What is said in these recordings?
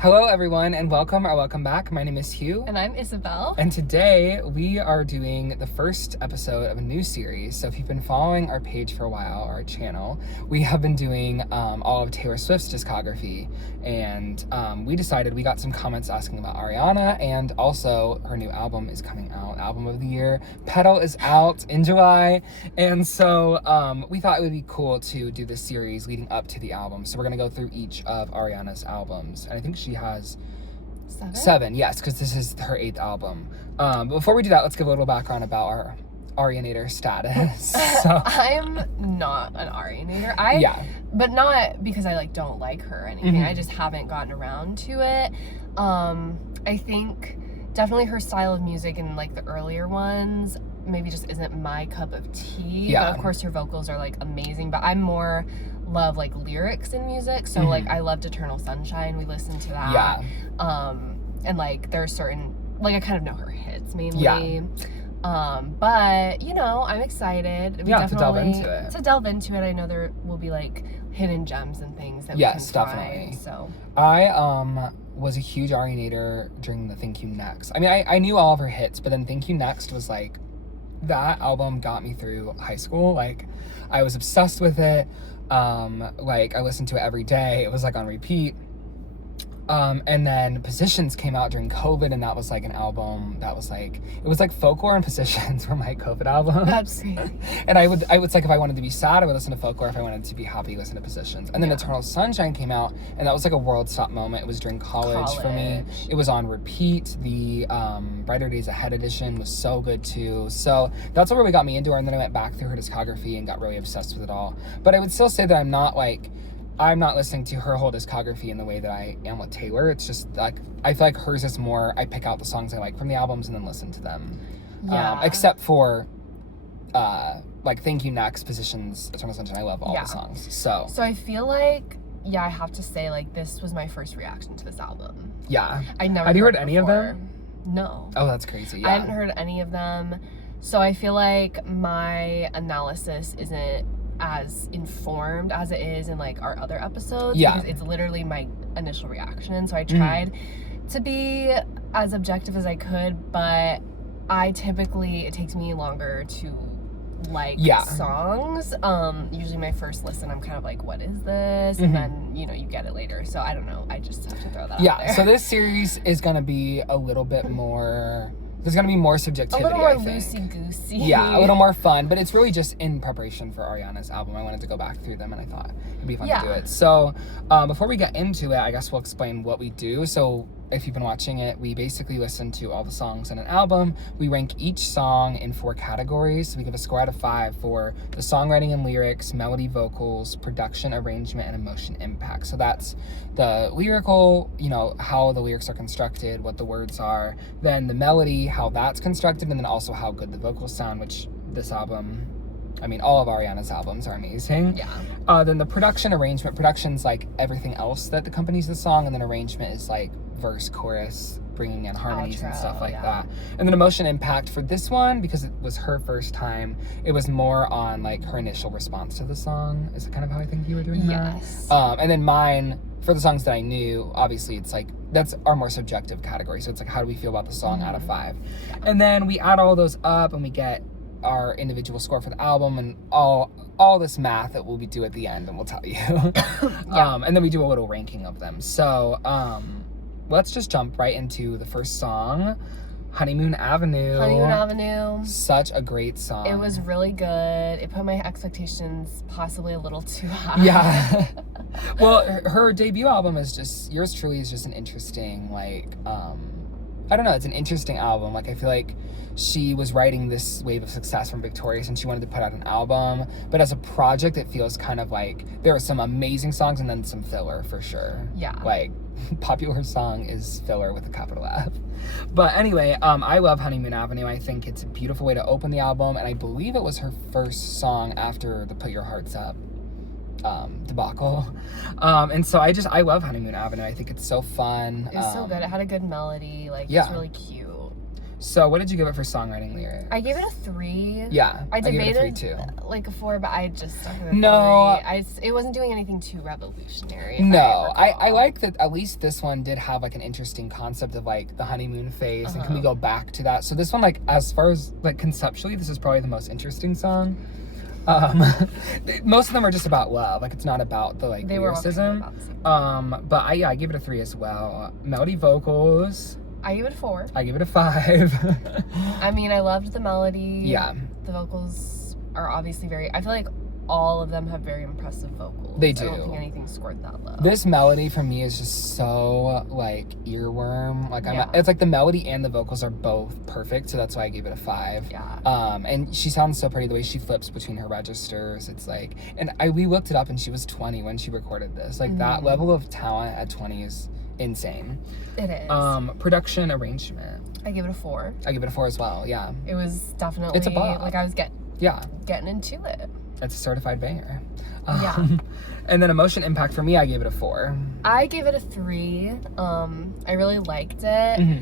Hello, everyone, and welcome back. My name is Hugh. And I'm Isabel. And today we are doing the first episode of a new series. So if you've been following our page for a while, our channel, we have been doing all of Taylor Swift's discography. And we decided, we got some comments asking about Ariana, and also her new album is coming out, album of the year. Petal is out in July. And so we thought it would be cool to do this series leading up to the album. So we're going to go through each of Ariana's albums. And I think she has seven, yes, because this is her 8th album. But before we do that, let's give a little background about our Arianator status. So I'm not an Arianator. But not because I don't like her or anything. Mm-hmm. I just haven't gotten around to it. I think definitely her style of music and the earlier ones maybe just isn't my cup of tea. Yeah. But of course her vocals are amazing. But I'm more love lyrics in music. So I loved Eternal Sunshine. We listened to that. Yeah. And there are certain I kind of know her hits mainly. Yeah. But I'm excited. To delve into it. To delve into it, I know there will be hidden gems and things that we can find. Definitely. So I was a huge Arianator during the Thank You Next. I mean, I knew all of her hits, but then Thank You Next was that album got me through high school. I was obsessed with it. I listened to it every day. It was on repeat. And then Positions came out during COVID, and that was an album that was it was Folklore and Positions were my COVID album. that's crazy. And I would if I wanted to be sad, I would listen to Folklore. If I wanted to be happy, listen to Positions. And then Eternal Sunshine came out, and that was a world stop moment. It was during college for me. It was on repeat. The Brighter Days Ahead edition was so good too. So that's what really got me into her, and then I went back through her discography and got really obsessed with it all. But I would still say that I'm not listening to her whole discography in the way that I am with Taylor. It's just I feel hers is more, I pick out the songs I like from the albums and then listen to them. Yeah. Except for Thank You Next, Positions, Eternal Sunshine. I love all the songs. So I feel I have to say this was my first reaction to this album. Yeah. I never Have you heard it any of before. them? No. Oh, that's crazy. Yeah. I haven't heard any of them. So I feel my analysis isn't as informed as it is in our other episodes. Yeah. Because it's literally my initial reaction. So I tried to be as objective as I could, but it takes me longer to songs. Usually my first listen, I'm kind of what is this? And then, you get it later. So I don't know. I just have to throw that out there. Yeah, so this series is going to be a little bit more... There's going to be more subjectivity, a little more I think. loosey-goosey. Yeah, a little more fun, but it's really just in preparation for Ariana's album. I wanted to go back through them, and I thought it'd be fun to do it. So before we get into it, I guess we'll explain what we do. So if you've been watching it, we basically listen to all the songs in an album. We rank each song in 4 categories. So we give a score out of 5 for the songwriting and lyrics, melody, vocals, production, arrangement, and emotion impact. So that's the lyrical, how the lyrics are constructed, what the words are, then the melody, how that's constructed, and then also how good the vocals sound, which this album, all of Ariana's albums are amazing. Yeah. Then the production, arrangement. Production's everything else that accompanies the song, and then arrangement is verse, chorus, bringing in harmonies and stuff like that. And then emotion impact for this one, because it was her first time, it was more on her initial response to the song. Is it kind of how I think you were doing that? Yes. And then mine, for the songs that I knew, obviously it's that's our more subjective category. So it's how do we feel about the song out of 5? Yeah. And then we add all those up and we get our individual score for the album and all this math that we'll do at the end, and we'll tell you. And then we do a little ranking of them. So let's just jump right into the first song, Honeymoon Avenue. Honeymoon Avenue. Such a great song. It was really good. It put my expectations possibly a little too high. Yeah. Well, her debut album is just, Yours Truly is just an interesting, I don't know, it's an interesting album. I feel she was riding this wave of success from Victorious and she wanted to put out an album. But as a project, it feels kind of there are some amazing songs and then some filler for sure. Yeah. Popular song is filler with a capital F. But anyway, I love Honeymoon Avenue. I think it's a beautiful way to open the album. And I believe it was her first song after the Put Your Hearts Up debacle. And so I love Honeymoon Avenue. I think it's so fun. It was so good. It had a good melody. It was really cute. So what did you give it for songwriting lyrics? I gave it a 3. Yeah, I gave debated it a 3 too. like a 4, but I just stuck with a No. 3. It wasn't doing anything too revolutionary. No, I like that at least this one did have like an interesting concept of like the honeymoon phase, and can we go back to that? So this one, like as far as like conceptually, this is probably the most interesting song. Most of them are just about love, like it's not about the like lyricism. But I give it a 3 as well. Melody vocals, I give it a 4. I give it a 5. I mean, I loved the melody. Yeah. The vocals are obviously I feel like all of them have very impressive vocals. They do. I don't think anything scored that low. This melody for me is just so like earworm. Like it's like the melody and the vocals are both perfect, so that's why I gave it a 5. Yeah. And she sounds so pretty the way she flips between her registers. It's like, and we looked it up, and she was 20 when she recorded this. Like that level of talent at 20 is insane. It is. Production arrangement, I give it a 4. I give it a 4 as well. Yeah. It was definitely, it's a bop. like I was getting into it. It's a certified banger. Yeah. And then emotion impact for me, I gave it a 4. I gave it a 3. I really liked it.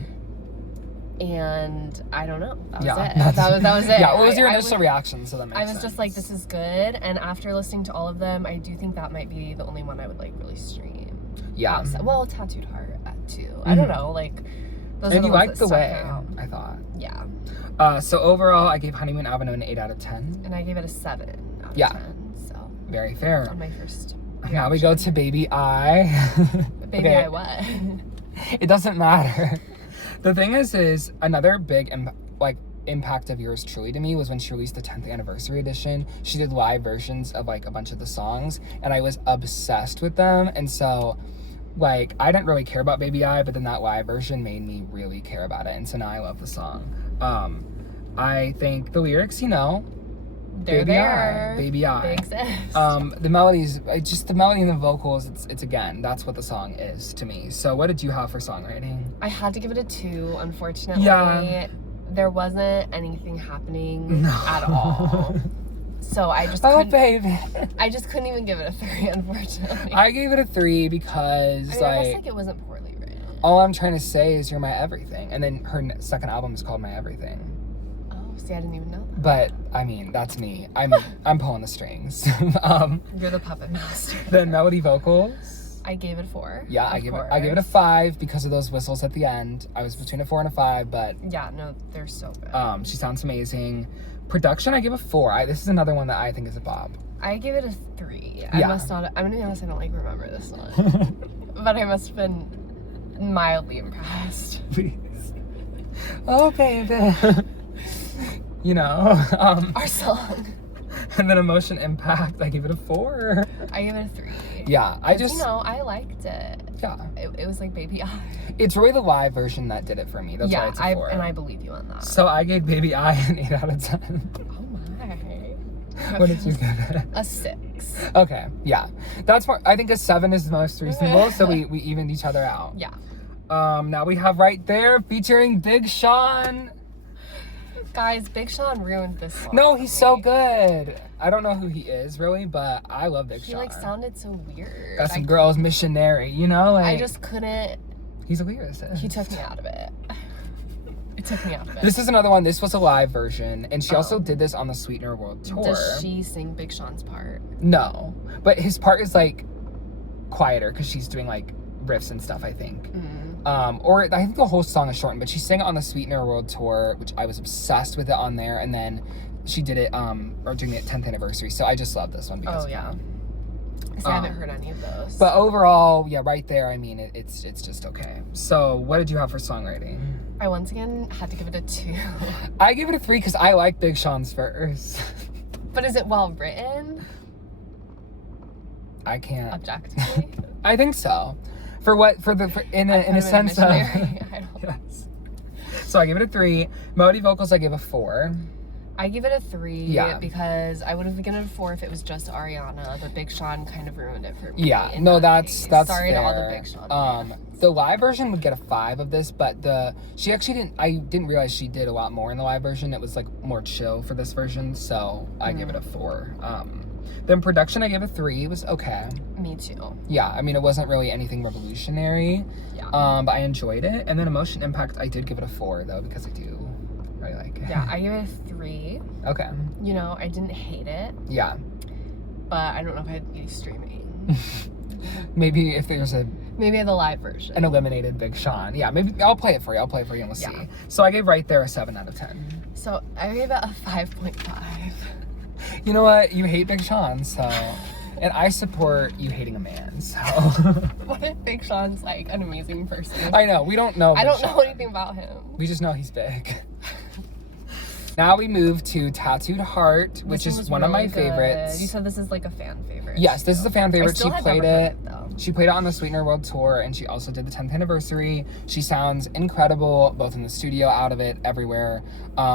And I don't know. That was it. That was it. Yeah, what was your initial reaction? So that makes sense. I was just like, this is good. And after listening to all of them, I do think that might be the only one I would like really stream. Yeah. Well, Tattooed Heart at 2. I don't know. Like, those and are the you ones liked that the way, out. I thought. Yeah. So overall, I gave Honeymoon Avenue an 8 out of 10. And I gave it a 7 out of 10. So. Very fair. On my first reaction. Now we go to Baby I. Baby I what? It doesn't matter. The thing is another big impact of yours truly to me was when she released the 10th anniversary edition. She did live versions of like a bunch of the songs, and I was obsessed with them. And so like I didn't really care about Baby I, but then that live version made me really care about it, and so now I love the song. I think the lyrics, they're there. Baby I. They exist. The melodies, just the melody and the vocals, it's again, that's what the song is to me. So what did you have for songwriting? I had to give it a 2, unfortunately. Yeah. There wasn't anything happening at all. So I just baby. I just couldn't even give it a 3, unfortunately. I gave it a 3 because I guess it wasn't poorly written. All I'm trying to say is you're my everything. And then her second album is called My Everything. See, I didn't even know that. But I mean, that's me. I'm pulling the strings. You're the puppet master. Then melody vocals, I gave it a 4. Yeah, I give it a 5 because of those whistles at the end. I was between a 4 and a 5, but yeah, no, they're so good. She sounds amazing. Production, I give a 4. This is another one that I think is a bop. I give it a 3. Yeah. I'm gonna be honest, I don't remember this one. But I must have been mildly impressed. Please. Oh baby. Our song. And then emotion impact, I give it a 4. I give it a 3. Yeah, I liked it. Yeah. It was like Baby I. It's really the live version that did it for me. That's why it's a 4. And I believe you on that. So I gave Baby I an 8 out of 10. Oh my. What did you give it? A 6. Okay, yeah. That's more, I think a 7 is the most reasonable, so we evened each other out. Yeah. Now we have Right There featuring Big Sean. Guys, Big Sean ruined this song. No, he's so good. I don't know who he is really, but I love Big Sean. He sounded so weird. Got some girls missionary, I just couldn't. He's a lyricist. He took me out of it. It took me out of it. This is another one. This was a live version, and she also did this on the Sweetener World Tour. Does she sing Big Sean's part? No, but his part is quieter because she's doing riffs and stuff, I think. Or I think the whole song is shortened, but she sang it on the Sweetener World Tour, which I was obsessed with it on there, and then she did it or during the 10th anniversary. So I just love this one because I haven't heard any of those. But overall, yeah, Right There, I mean, it's just okay. So what did you have for songwriting? I once again had to give it a 2. I give it a 3 because I like Big Sean's verse. But is it well written? I can't. Objectively? I think so. In a sense of yes. So I give it a 3. Melody vocals, I give a 4. I give it a 3 because I would have given it a 4 if it was just Ariana, but Big Sean kind of ruined it for me. Yeah, no, that's sorry fair. to all the Big Sean fans. The live version would get a 5 of this, but she actually I didn't realize she did a lot more in the live version. It was more chill for this version, so I give it a 4. Then production, I gave a 3. It was okay. Me too. Yeah, I mean, it wasn't really anything revolutionary. Yeah. But I enjoyed it. And then emotion impact, I did give it a 4 though, because I do I like it. Yeah, I gave it a 3. Okay. You know, I didn't hate it, Yeah. but I don't know if I'd be streaming. Maybe if there's Maybe the live version. an eliminated Big Sean. Yeah, maybe I'll play it for you. And we'll see. So I gave Right There a 7 out of 10. So I gave it a 5.5. You know what? You hate Big Sean, so... And I support you hating a man, so... What if Big Sean's, like, an amazing person? I know. We don't know I Big don't know Sean. anything about him. We just know he's big. Now we move to Tattooed Heart, which is one of my favorites. You said this is like a fan favorite. Yes, this is a fan favorite. She played it. Though. She played it on the Sweetener World Tour, and she also did the 10th anniversary. She sounds incredible, both in the studio, out of it, everywhere.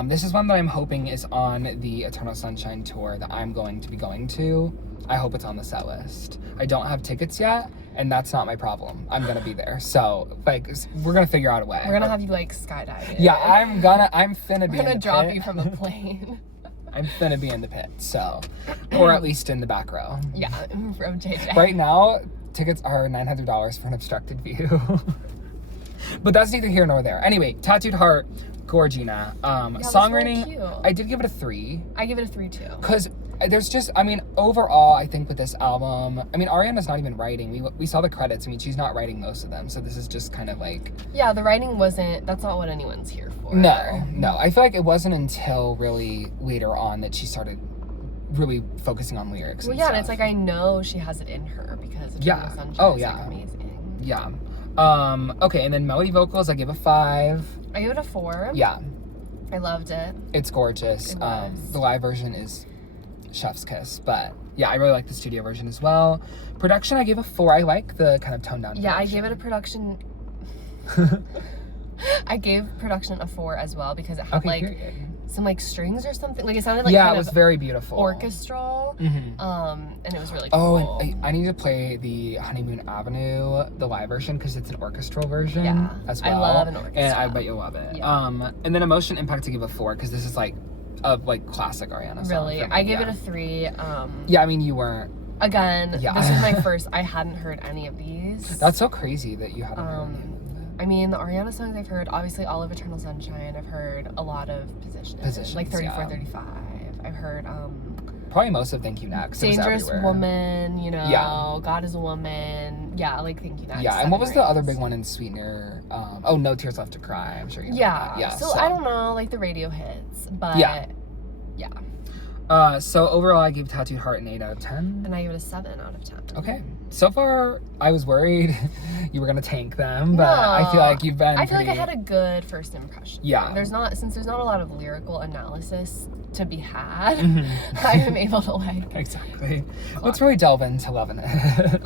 This is one that I'm hoping is on the Eternal Sunshine Tour that I'm going to be going to. I hope it's on the set list. I don't have tickets yet, and that's not my problem. I'm gonna be there. So, like, we're gonna figure out a way. We're gonna have you, like, skydive. Yeah, I'm finna be in the pit. We're gonna drop you from a plane. I'm finna be in the pit, so. Or at least in the back row. Yeah, from JJ. Right now, tickets are $900 for an obstructed view. But that's neither here nor there. Anyway, Tattooed Heart, Gorgina. Songwriting, really cute. I did give it a 3. I give it a 3 too. Because there's just, I mean, overall, I think with this album, I mean, Ariana's not even writing. We saw the credits. I mean, she's not writing most of them. So this is just kind of like... Yeah, the writing that's not what anyone's here for. No. I feel like it wasn't until really later on that she started really focusing on lyrics. Well, yeah, and it's like, I know she has it in her because Yeah. Sunshine Oh, is, yeah. like, amazing. Yeah. Okay, and then melody vocals, I give a 5. I give it a 4. Yeah. I loved it. It's gorgeous. It was. The live version is chef's kiss, but yeah, I really like the studio version as well. Production, I gave a 4. I like the kind of toned down. Yeah, production. I gave it a production. I gave production a 4 as well because it had period. Some like strings or something. Like it sounded like it was very beautiful. Orchestral. Mm-hmm. And it was really Oh, cool. and I need to play the Honeymoon Avenue, the live version, because it's an orchestral version as well. I love an orchestra. And I bet you'll love it. Yeah. And then Emotion Impact, I give a 4 because this is like a classic Ariana song. Really, for me. I gave it a 3. Yeah, I mean you weren't. Again, Yeah. this is my first. I hadn't heard any of these. That's so crazy that you hadn't heard any. I mean, the Ariana songs I've heard, obviously all of Eternal Sunshine. I've heard a lot of Positions like 34, yeah. 35. I've heard Probably most of Thank You Next. Dangerous Woman, you know, Yeah. God is a Woman. Yeah, like Thank You Next. Yeah, and what was the other big one in Sweetener? No Tears Left to Cry. I'm sure you know that. Yeah. So I don't know, like the radio hits, but yeah. Yeah. So overall, I gave Tattooed Heart an 8 out of 10. And I give it a 7 out of 10. Okay. So far, I was worried you were gonna tank them, but I feel like you've been. I feel like I had a good first impression. Yeah. Since there's not a lot of lyrical analysis to be had, Mm-hmm. I am able to like. Exactly. Let's really delve into Lovin It.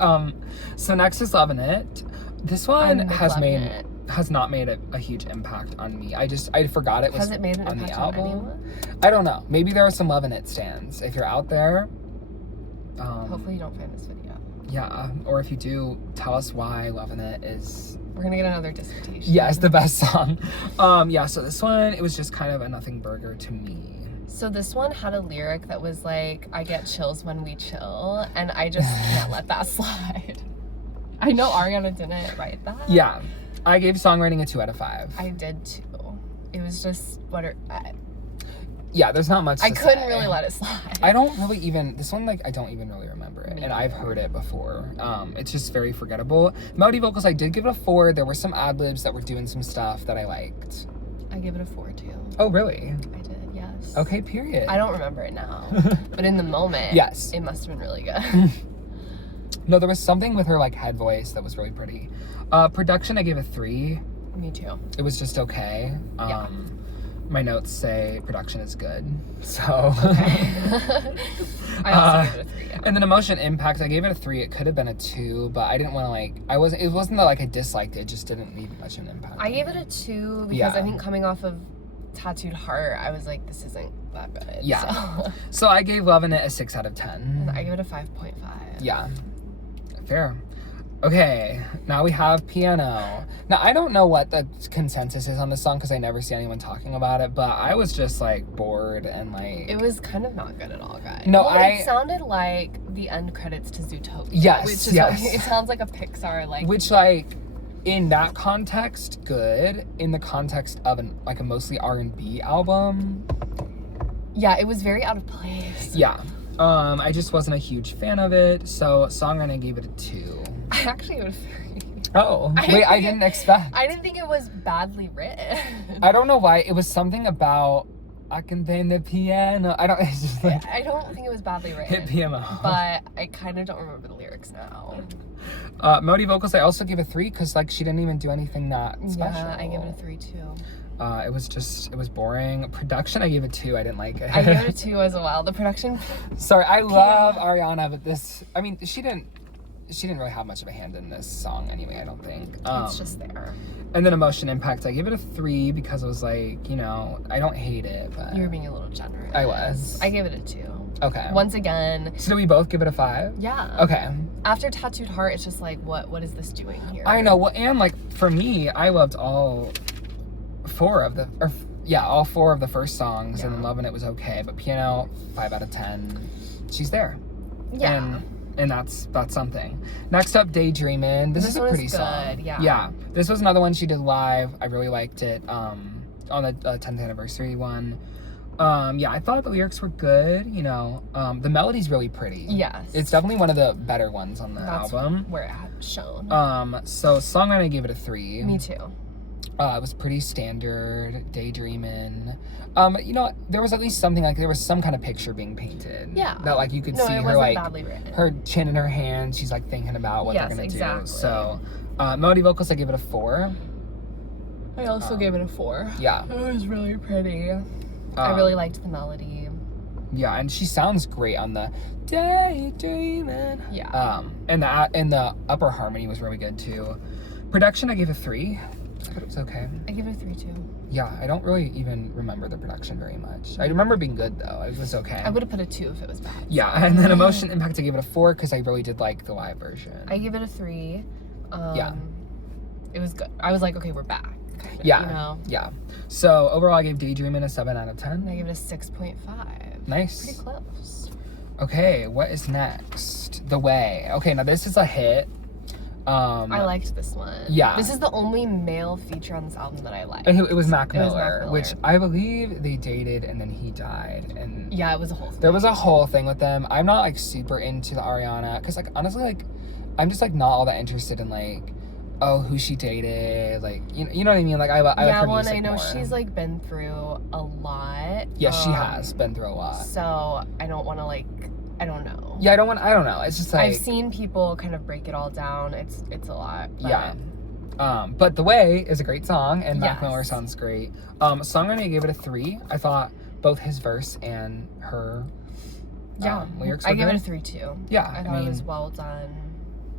So next is Lovin It. This one has not made a huge impact on me. I forgot it was Has it made an on the impact on album. anyone? I don't know. Maybe there are some Lovin It stans. If you're out there, Hopefully you don't find this video. yeah, or if you do, tell us why Lovin It is. We're gonna get another dissertation. Yeah, it's the best song. So this one, it was just kind of a nothing burger to me. So this one had a lyric that was like, I get chills when we chill, and I just can't let that slide. I know Ariana didn't write that. Yeah, I gave songwriting a 2 out of 5. I did too. It was just Yeah, there's not much to I couldn't say. really let it slide. I don't really even, this one, like, I don't even really remember it. Me And I've neither. heard it before. It's just very forgettable. Melody vocals, I did give it a 4. There were some ad-libs that were doing some stuff that I liked. I give it a 4 too. Oh, really? I did, yes. Okay, period. I don't remember it now, but in the moment, Yes. it must have been really good. No, there was something with her, like, head voice that was really pretty. Production, I gave a 3. Me too. It was just okay. Yeah. My notes say production is good, so. I also gave it a 3, yeah. And then Emotion Impact, I gave it a 3. It could have been a 2, but I didn't want to it wasn't that like I disliked it, it just didn't leave much of an impact. I gave it a 2 because Yeah. I think coming off of Tattooed Heart, I was like, this isn't that good. Yeah. So. So I gave Lovin It a 6 out of 10. And I give it a 5.5. Yeah. Fair. Okay, now we have Piano. Now, I don't know what the consensus is on this song because I never see anyone talking about it, but I was just, like, bored and, like... It was kind of not good at all, guys. No, well, it sounded like the end credits to Zootopia. Yes, which is yes. It sounds like a Pixar, like... Which, like, in that context, good. In the context of a mostly R&B album, yeah, it was very out of place. yeah. I just wasn't a huge fan of it. So songwriting, I gave it a 2. I actually gave it a 3. Oh, wait, I didn't expect. I didn't think it was badly written. I don't know why. It was something about I can play the piano. It's just like I don't think it was badly written. hit piano. But I kind of don't remember the lyrics now. Melody vocals, I also gave a 3 because like she didn't even do anything that special. Yeah, I gave it a 3 too. It was boring. Production, I gave it 2. I didn't like it. I gave it a 2 as well. The production. Sorry, I love Ariana, but she didn't really have much of a hand in this song anyway, I don't think. It's just there. And then Emotion Impact, I gave it a 3 because it was like, I don't hate it, but You were being a little generous. I was. I gave it a 2. Okay. Once again. So did we both give it a 5? Yeah. Okay. After Tattooed Heart, it's just like, what is this doing here? I know. Well, and like for me, I loved all 4 of the first songs, and then Lovin It was okay, but Piano, 5 out of 10. She's there. Yeah. And that's something. Next up, Daydreamin. This is a pretty song. Yeah. Yeah. This was another one she did live. I really liked it. On the 10th anniversary one. Yeah, I thought the lyrics were good. The melody's really pretty. Yes. It's definitely one of the better ones on the album. Where it had shown. So songwriting, I gave it a 3. Me too. It was pretty standard. Daydreamin. There was at least something, like there was some kind of picture being painted. Yeah. That like you could see it her like badly written. her chin in her hand. She's like thinking about what they're gonna exactly. do. So, melody vocals, I give it a 4. I also gave it a 4. Yeah. It was really pretty. I really liked the melody. Yeah, and she sounds great on the Daydreamin. Yeah. And the upper harmony was really good too. Production, I gave a 3. I thought it was okay. I give it a 3 too. Yeah, I don't really even remember the production very much. I remember being good though. It was okay. I would have put a 2 if it was bad. Yeah, and then Emotion Impact, I gave it a 4 because I really did like the live version. I gave it a 3. Yeah. It was good. I was like, okay, we're back. Kind of, Yeah. Yeah. So overall, I gave Daydreamin a 7 out of 10. And I gave it a 6.5. Nice. Pretty close. Okay, what is next? The Way. Okay, now this is a hit. I liked this one. Yeah. This is the only male feature on this album that I liked. And it was Mac It was Miller, Mac Miller. which I believe they dated and then he died. And yeah, it was a whole thing. there was a whole thing with them. I'm not like super into the Ariana because like honestly like I'm just like not all that interested in like who she dated, like you know what I mean, like I like her music I know more. she's like been through a lot. Yeah, she has been through a lot. So I don't want to like, I don't know. Yeah, I don't know. It's just like I've seen people kind of break it all down. It's a lot. But yeah. But The Way is a great song, and Mac Yes. Miller sounds great. Songwriting, I gave it a 3. I thought both his verse and her lyrics were I gave good. it a 3 too. Yeah, I thought it was well done.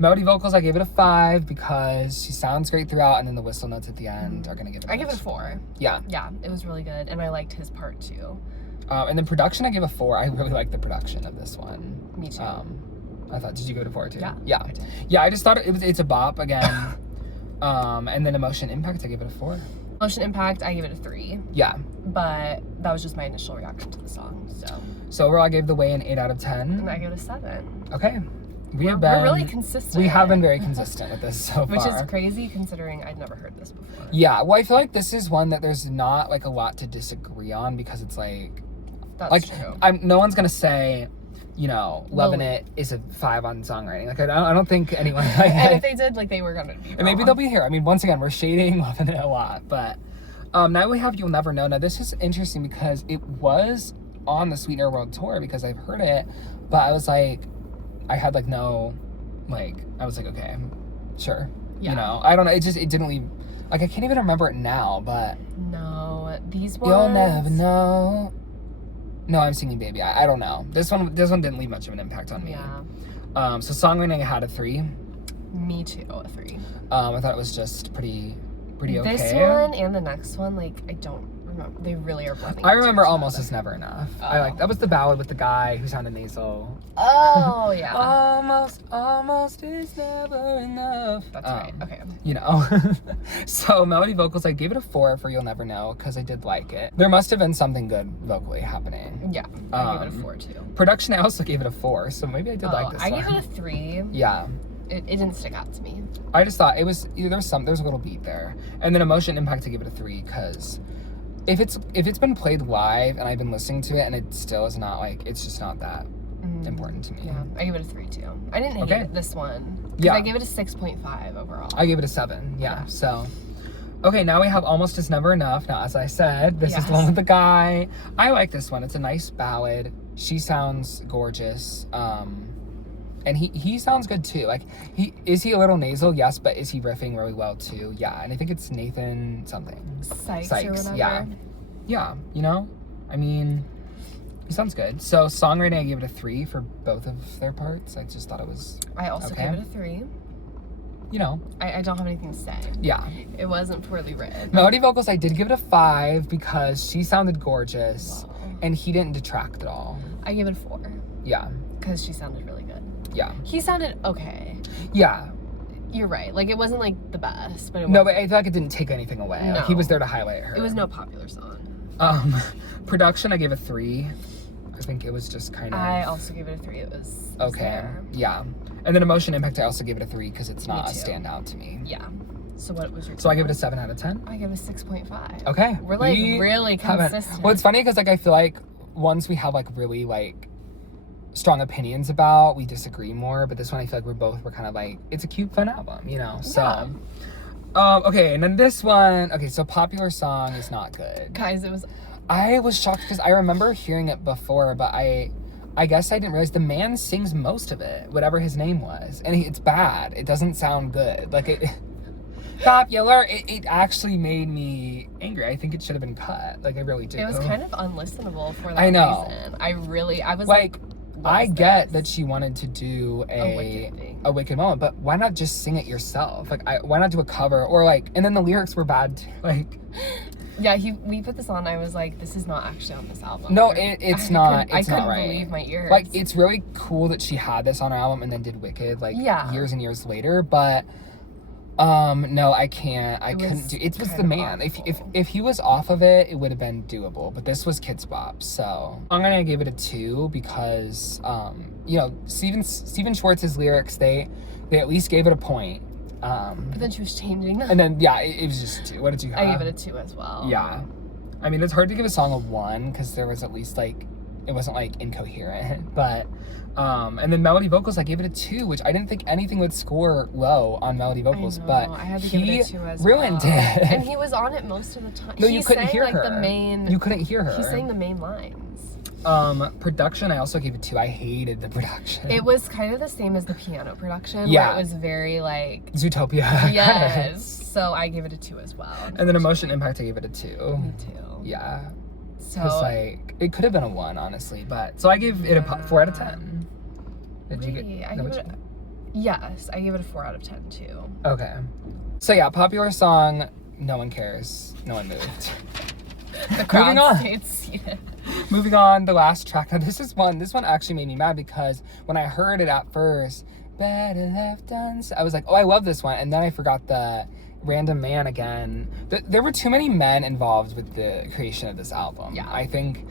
Melody vocals, I gave it a 5 because she sounds great throughout, and then the whistle notes at the end are gonna give it. I give it a 4. Yeah. Yeah, it was really good, and I liked his part too. And then production, I gave a 4. I really liked the production of this one. Me too. I thought, did you go to 4 too? Yeah. Yeah. I did. Yeah, I just thought it's a bop again. And then Emotion Impact, I gave it a 4. Emotion Impact, I gave it a 3. Yeah. But that was just my initial reaction to the song. So overall, I gave The Way an 8 out of 10. And I gave it a 7. Okay. We're really consistent. We have been very consistent with this so far. Which is crazy considering I'd never heard this before. Yeah, well, I feel like this is one that there's not like a lot to disagree on because it's like, That's true. No one's gonna say, Lovin It is a 5 on songwriting. Like I don't think anyone. Like, and if they did, like they were gonna be wrong. And maybe they'll be here. I mean, once again, we're shading Lovin It a lot, but now we have You'll Never Know. Now this is interesting because it was on the Sweetener World Tour because I've heard it, but I was like, I had like no, like I was like, okay, sure. Yeah. I don't know. It didn't leave. Like I can't even remember it now, but no, these ones. You'll never know. No, I'm singing Baby. I don't know. This one didn't leave much of an impact on me. Yeah. So songwriting, I had a 3. Me too, a 3. I thought it was just pretty okay. This one and the next one, like I don't remember. They really are blending. I remember Almost Is Never Enough. Oh. That was the ballad with the guy who sounded nasal. Oh yeah. Almost is never enough. That's right. Okay. So melody vocals, I gave it a 4 for You'll Never Know because I did like it. There must have been something good vocally happening. Yeah, I gave it a 4 too. Production, I also gave it a 4, so maybe I did like this I one. gave it a 3. Yeah. it didn't stick out to me. I just thought it was, there's a little beat there. And then Emotion Impact, I give it a 3 because if it's been played live and I've been listening to it and it still is not like, it's just not that important to me. Yeah, I give it a 3 too. I didn't hate it, this one. Yeah. I gave it a 6.5 overall. I gave it a 7. Yeah. So, okay, now we have Almost Is Never Enough. Now, as I said, this is the one with the guy. I like this one. It's a nice ballad. She sounds gorgeous. And he sounds good too. Like, is he a little nasal? Yes, but is he riffing really well too? Yeah. And I think it's Nathan something. Sykes or whatever. Yeah. Yeah, you know? I mean, he sounds good. So songwriting, I gave it a 3 for both of their parts. I just thought it was I also gave it a 3. You know. I don't have anything to say. Yeah. It wasn't poorly written. Melody vocals, I did give it a 5 because she sounded gorgeous. Wow. And he didn't detract at all. I gave it a 4. Yeah. Because she sounded really good. Yeah. He sounded okay. Yeah. You're right. Like, it wasn't, like, the best, but it was. No, but I feel like it didn't take anything away. No. Like, he was there to highlight her. It was no popular song. Production, I gave a 3. I think it was just kind of... I also gave it a 3. It was okay. there. Yeah. And then Emotion Impact, I also gave it a 3 because it's not a standout to me. Yeah. So what was your... So I give it a 7 out of 10? I give it a 6.5. Okay. We're, like, really consistent. Well, it's funny because, like, I feel like once we have, like, really, like, strong opinions about, we disagree more, but this one I feel like we're kind of like, it's a cute, fun album, you know? So, okay, and then this one, okay, so Popular Song is not good. Guys, I was shocked because I remember hearing it before, but I guess I didn't realize the man sings most of it, whatever his name was, and it's bad. It doesn't sound good. Like, Popular, it actually made me angry. I think it should have been cut. Like, I really did. It was kind of unlistenable for that I know. reason. I was like I get that she wanted to do a wicked moment, but why not just sing it yourself? Like, why not do a cover? Or like, and then the lyrics were bad too. Like, yeah, we put this on. I was like, this is not actually on this album. No, it's not. It's not right. I couldn't believe my ears. Like, it's really cool that she had this on her album and then did Wicked like years and years later. But no, I can't. I couldn't do. It was the man. If he was off of it, it would have been doable. But this was Kids Bop, so I'm gonna give it a 2 because you know, Steven Schwartz's lyrics, they at least gave it a point. But then she was changing them. And then it was just 2. What did you have? I gave it a 2 as well. Yeah, I mean, it's hard to give a song a 1 because there was at least like, it wasn't like incoherent, but. And then melody vocals, I gave it a 2, which I didn't think anything would score low on melody vocals, but I had to give it a 2 as ruined well. it. And he was on it most of the time. No, you couldn't hear her. You couldn't hear her. He sang the main lines. Production, I also gave it 2. I hated the production. It was kind of the same as the piano production. Yeah. Where it was very like Zootopia. Yes. So I gave it a 2 as well. And then Emotion Impact, I gave it a 2. Me too. Yeah. So like, it could have been a 1, honestly, but so I gave it a 4 out of 10. Did you get? Yes, I gave it a 4 out of 10 too. Okay. So yeah, Popular Song, no one cares. No one moved. The crowd stayed seated. Moving on, the last track. Now this one actually made me mad because when I heard it at first, better left unsaid, I was like, oh, I love this one, and then I forgot the random man again. There were too many men involved with the creation of this album. Yeah. I think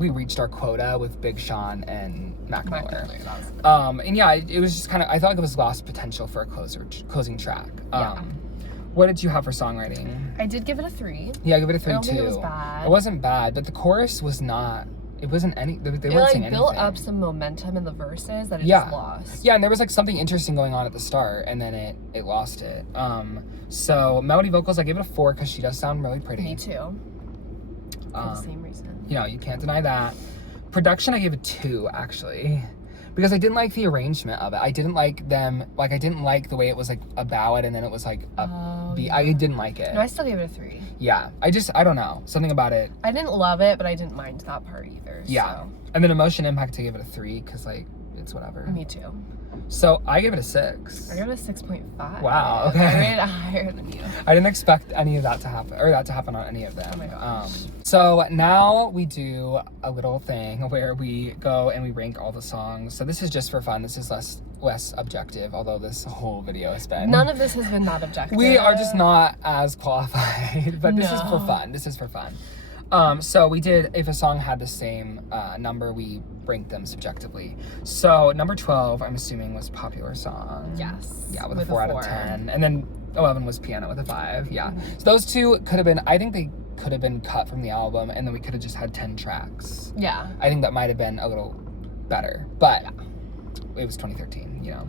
we reached our quota with Big Sean and Mac Miller. And yeah, it was just kind of, I felt like it was lost potential for a closing track. What did you have for songwriting? I did give it a 3. Yeah, I give it a 3 too. I don't think it was bad. It wasn't bad, but the chorus was not. It wasn't any. They weren't saying anything. It built up some momentum in the verses that it just lost. Yeah, and there was like something interesting going on at the start, and then it lost it. So melody vocals, I gave it a 4 because she does sound really pretty. Me too. For the same reason. You know, you can't deny that. Production, I gave it 2 actually, because I didn't like the arrangement of it. I didn't like them. Like, I didn't like the way it was like a ballad and then it was like a beat. I didn't like it. No, I still gave it a 3. Yeah, I don't know, something about it. I didn't love it, but I didn't mind that part either. Yeah, so. And then Emotion Impact, I gave it a 3 because like it's whatever. Me too. So I gave it a 6. I gave it a 6.5. Wow. Okay. I rated it higher than you. I didn't expect any of that to happen, or that to happen on any of them. Oh my gosh. So now we do a little thing where we go and we rank all the songs. So this is just for fun. This is less objective, although this whole video has been. None of this has been that objective. We are just not as qualified, but this is for fun. This is for fun. So we did, if a song had the same number, we ranked them subjectively. So number 12, I'm assuming, was popular song. Yes. Yeah, with a 4 out of 10. And then 11 was piano with a 5. Yeah. So those two could have been, I think they could have been cut from the album, and then we could have just had 10 tracks. Yeah. I think that might have been a little better, but it was 2013, you know.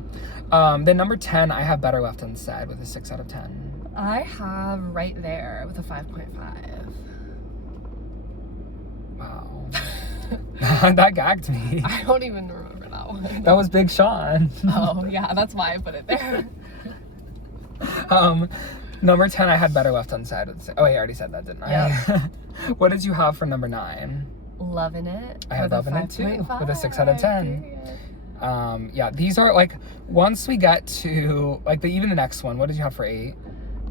Then number 10, I have Better Left Unsaid with a 6 out of 10. I have Right There with a 5.5. Wow. That gagged me. I don't even remember that one. That was Big Sean. Oh, yeah, that's why I put it there. Number 10, I had Better Left Unsaid. Oh, wait, I already said that, didn't I? Yep. What did you have for number 9? Lovin It. I had Lovin It too, with a 6 out of 10. Period. Yeah, these are like, once we get to, like, even the next one, what did you have for 8?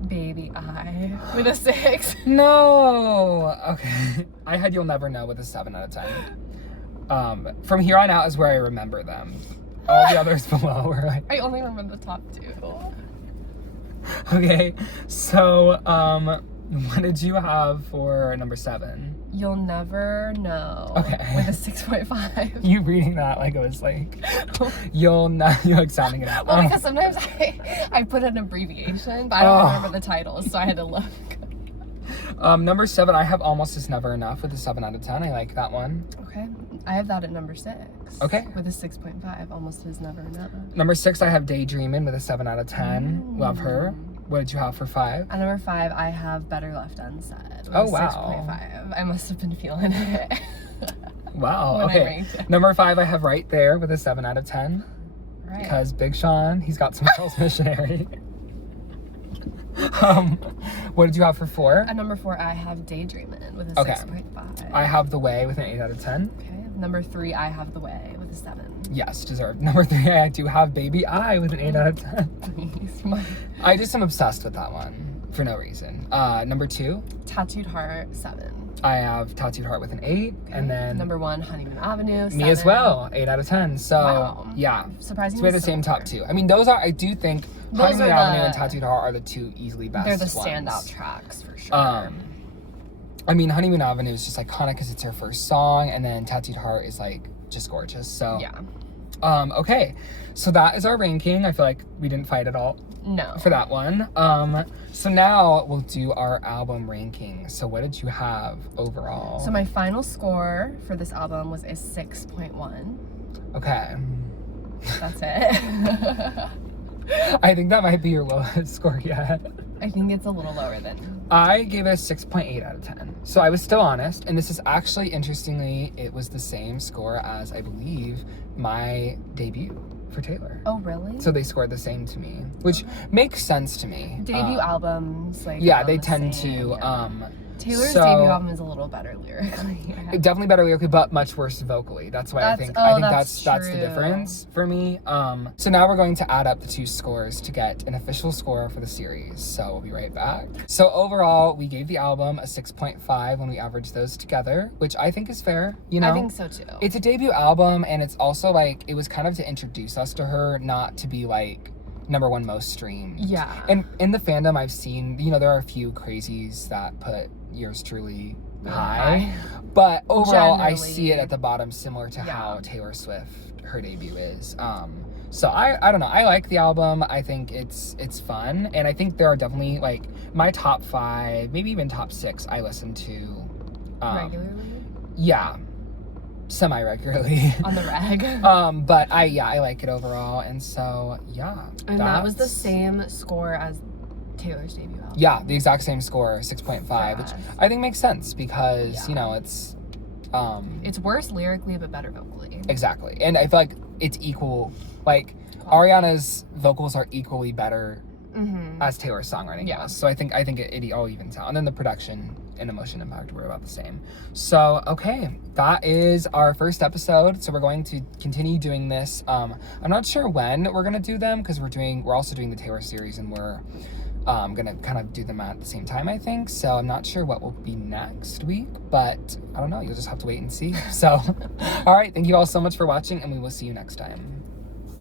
Baby I with a 6. No! Okay. I had You'll Never Know with a 7 out of 10. From here on out is where I remember them. All the others below were like... I only remember the top 2. Okay, so, what did you have for number 7? You'll Never Know. Okay. With a 6.5. You reading that like it was like, you're like sounding it out. Well, because sometimes I put an abbreviation, but I don't remember the titles, so I had to look. Number 7, I have Almost Is Never Enough with a 7 out of 10. I like that one. Okay. I have that at number 6. Okay. With a 6.5. Almost Is Never Enough. Number 6, I have Daydreamin with a 7 out of 10. Love her. What did you have for 5? At number 5, I have Better Left Unsaid. With Oh, a wow. 6.5. I must have been feeling it. Wow. When I Okay. ranked it. Number 5, I have Right There with a 7 out of 10. Right. Because Big Sean, he's got some girls missionary. What did you have for 4? At number 4, I have Daydreamin with a 6.5. I have The Way with an 8 out of 10. Okay. Number 3, I have The Way with a 7. Yes, deserved. Number 3, I do have Baby I with an 8 out of 10. Please, I just am obsessed with that one for no reason. Number 2, Tattooed Heart, 7. I have Tattooed Heart with an 8. Okay. And then Number 1, Honeymoon Avenue, 7. me as well, 8 out of 10. So, Wow. yeah. Surprisingly So we have the same top similar. 2. I mean, those are, I do think Those Honeymoon are Avenue the- and Tattooed Heart are the 2 easily best They're the ones. standout tracks for sure. I mean, Honeymoon Avenue is just iconic because it's her first song, and then Tattooed Heart is like just gorgeous. So yeah. Okay, so that is our ranking. I feel like we didn't fight at all No. for that one. So now we'll do our album ranking. So what did you have overall? So my final score for this album was a 6.1. Okay. That's it. I think that might be your lowest score yet. I think it's a little lower than. I gave it a 6.8 out of 10. So I was still honest, and this is actually, interestingly, it was the same score as, I believe, my debut for Taylor. Oh, really? So they scored the same to me, which makes sense to me. Debut albums, like. Yeah, around they the tend same, to. yeah. Taylor's so- debut album is a little better lyrically. Definitely better lyrically, but much worse vocally. That's why I think that's the true. difference for me. So now we're going to add up the 2 scores to get an official score for the series. So we'll be right back. So overall, we gave the album a 6.5 when we averaged those together, which I think is fair. You know, I think so too. it's a debut album, and it's also like it was kind of to introduce us to her, not to be like #1 most streamed. Yeah. And in the fandom, I've seen, you know, there are a few crazies that put yours truly high, but overall I see it Generally. at the bottom, similar to Yeah. how Taylor Swift, her debut is. So I don't know, I like the album. I think it's fun, and I think there are definitely like my top 5, maybe even top 6 I listen to Regularly? yeah, semi-regularly. On the reg. But I like it overall, and so yeah. And that was the that's- same score as Taylor's debut album. Yeah, the exact same score, 6.5, which Yes. I think makes sense because, Yeah. you know, it's It's worse lyrically, but better vocally. exactly. And I feel like it's equal, like Ariana's vocals are equally better Mm-hmm. as Taylor's songwriting Yeah. was. So I think it all evens out. And then the production and emotion impact were about the same. So, okay, that is our first episode. So we're going to continue doing this. I'm not sure when we're going to do them because we're also doing the Taylor series, and we're gonna kind of do them at the same time, I think. So I'm not sure what will be next week, but I don't know. You'll just have to wait and see. So, all right. Thank you all so much for watching, and we will see you next time.